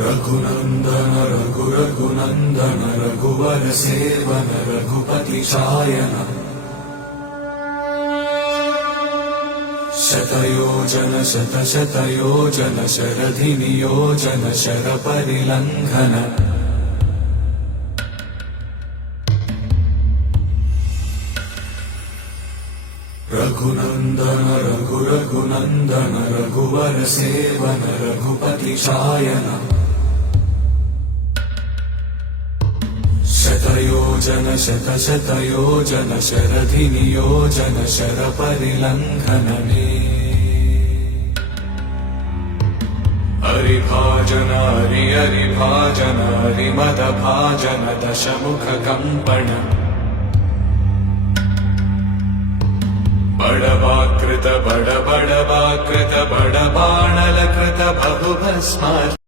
रघुनन्दन रघुरघुनन्दन रघुवर seven Raghupati Shayan शतयोजन शतशतयोजन शरधि नियोजन शरपरिलङ्घन रघुनन्दन रघुरघुनन्दन रघुवर seven Raghupati Shayan शतयोजन शतशतयोजन शरधि नियोजन शरपरिलङ्घनने हरिभाजन हरिभाजन हरिमदभाजन दशमुख कंपन बड़वाकृत बड़वाकृत बड़बाणलकृत बहुभस्म